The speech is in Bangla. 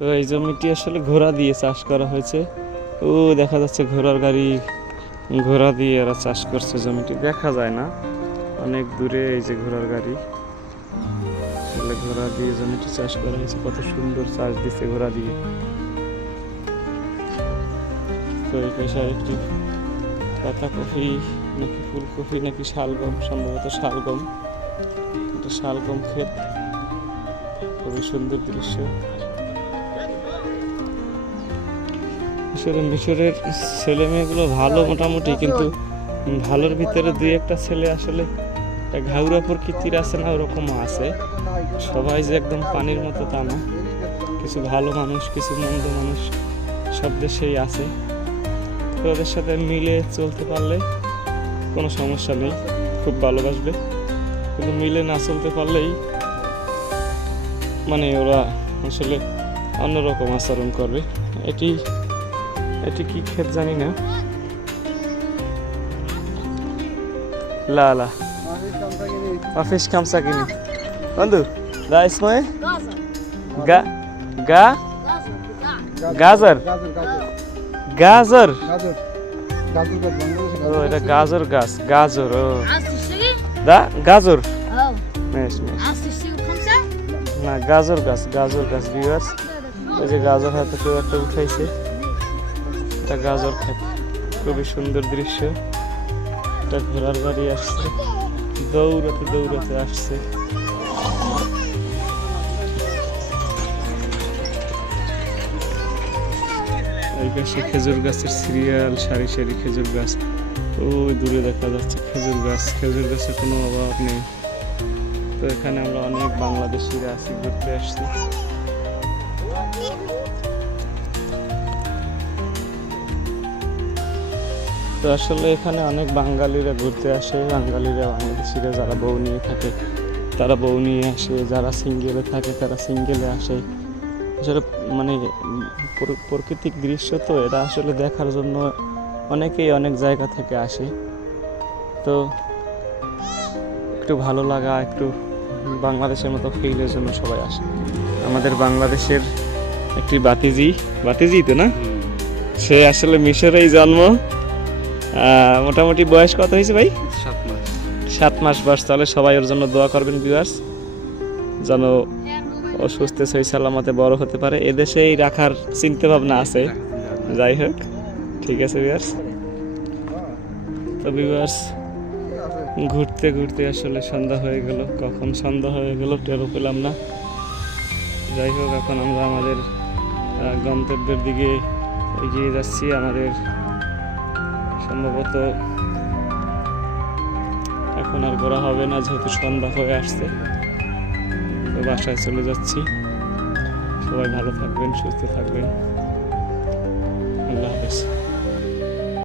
তো এই জমিটি আসলে ঘোড়া দিয়ে চাষ করা হয়েছে। ও, দেখা যাচ্ছে ঘোড়ার গাড়ি ঘোড়া দিয়ে এরা চাষ করছে জমিটি। দেখা যায় না, অনেক দূরে এই যে ঘোড়ার গাড়ি। আসলে ঘোড়া দিয়ে জমিটি চাষ করা হয়েছে, কত সুন্দর চাষ দিচ্ছে ঘোড়া দিয়ে। তো এই পেশায় একটি পাতা কফি নাকি ফুলকপি নাকি শালগম, সম্ভবত শালগম। এটা শালগম ক্ষেত, খুবই সুন্দর দৃশ্য। আসলে মিশরের ছেলে মেয়েগুলো ভালো মোটামুটি, কিন্তু ভালোর ভিতরে দুই একটা ছেলে আসলে ঘাউরা প্রকৃতির আছে না ওরকম আছে। সবাই যে একদম পানির মতো তা না। কিছু ভালো মানুষ, কিছু মন্দ মানুষ সব দেশেই আছে। তো ওদের সাথে মিলে চলতে পারলে কোনো সমস্যা নেই, খুব ভালোবাসবে। কিন্তু মিলে না চলতে পারলেই মানে ওরা আসলে অন্যরকম আচরণ করবে। এটি এটি কি ক্ষেত জানি না। লা লা। অফিস কামসা কিনি। বন্ধু দা ইসমে গা গা? গাজর? গাজর? ও, এটা গাজর গাছ, গাজর, ও। দা, গাজর? না, গাজর গাছ গাজর গাছ বিগাছ ওই যে গাজর হাতে কেউ একটা উঠাইছে। এটা গাজর ক্ষেত খুবই সুন্দর দৃশ্য। একটা ঘোড়ার গাড়ি আসছে। দৌড়াতে দৌড়াতে আসছে। এই পাশে খেজুর গাছের সিরিয়াল, সারি সারি খেজুর গাছ। ওই দূরে দেখা যাচ্ছে খেজুর গাছ। খেজুর গাছের কোনো অভাব নেই। তো এখানে আমরা অনেক বাংলাদেশিরা আছি, ঘুরতে আসছি। তো আসলে এখানে অনেক বাঙালিরা ঘুরতে আসে। বাঙালিরা বাংলাদেশিরা যারা বউ নিয়ে থাকে তারা বউ নিয়ে আসে। যারা সিঙ্গেলে থাকে তারা সিঙ্গেলে আসে। আসলে মানে প্রাকৃতিক দৃশ্য তো এটা আসলে দেখার জন্য অনেকেই অনেক জায়গা থেকে আসে। তো একটু ভালো লাগা একটু বাংলাদেশের মতো ফিলের জন্য সবাই আসে। আমাদের বাংলাদেশের একটি বাতিজি বাতিজি তো না? সে আসলে মিশরেই জন্ম। মোটামুটি বয়স কত হয়েছে ভাই? সাত মাস। সাত মাস বয়স তাহলে সবাই ওর জন্য দোয়া করবেন ভিউয়ার্স যেন ও সুস্থ সই সালামতে বড় হতে পারে। এদেশেই রাখার চিন্তা ভাবনা আছে। যাই হোক ঠিক আছে ভিউয়ার্স তো ভিউয়ার্স ঘুরতে ঘুরতে আসলে সন্ধ্যা হয়ে গেল। কখন সন্ধ্যা হয়ে গেল টেরও পেলাম না। যাই হোক এখন আমরা আমাদের গন্তব্যের দিকে এগিয়ে যাচ্ছি। আমাদের সম্ভবত এখন আর করা হবে না, যেহেতু সন্ধ্যা হয়ে আসছে। তো বাসায় চলে যাচ্ছি। সবাই ভালো থাকবেন, সুস্থ থাকবেন। আল্লাহ হাফেজ।